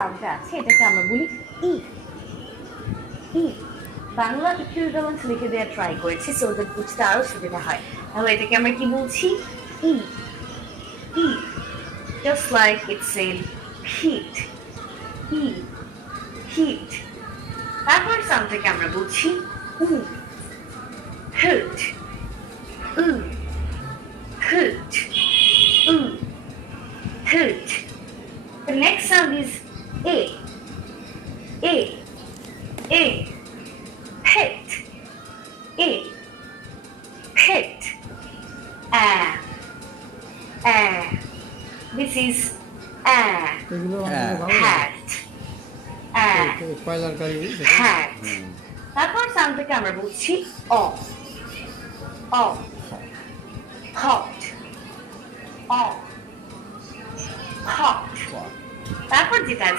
সাউন্ডটা আছে এটাকে আমরা বলি ই। ই বাংলা ইকুইভ্যালেন্ট লিখে দেওয়া ট্রাই করেছি সো দ্যাট বুঝতে আরো সুবিধা হয়। তাহলে এটাকে আমরা কি বলছি? E. E just like it said hit. E hit. তারপর সাউন্ডটাকে আমরা বলছি উ। হুট। উ হুট। উ হুট। The next sound is a. A. A. Pet. A. Pet. A. A. This is a. Hat. A. Hat. তারপর সাউন্ডটাকে আমরা বলছি অ। অ। Hot. অ। Hot. তারপর যেটা আছে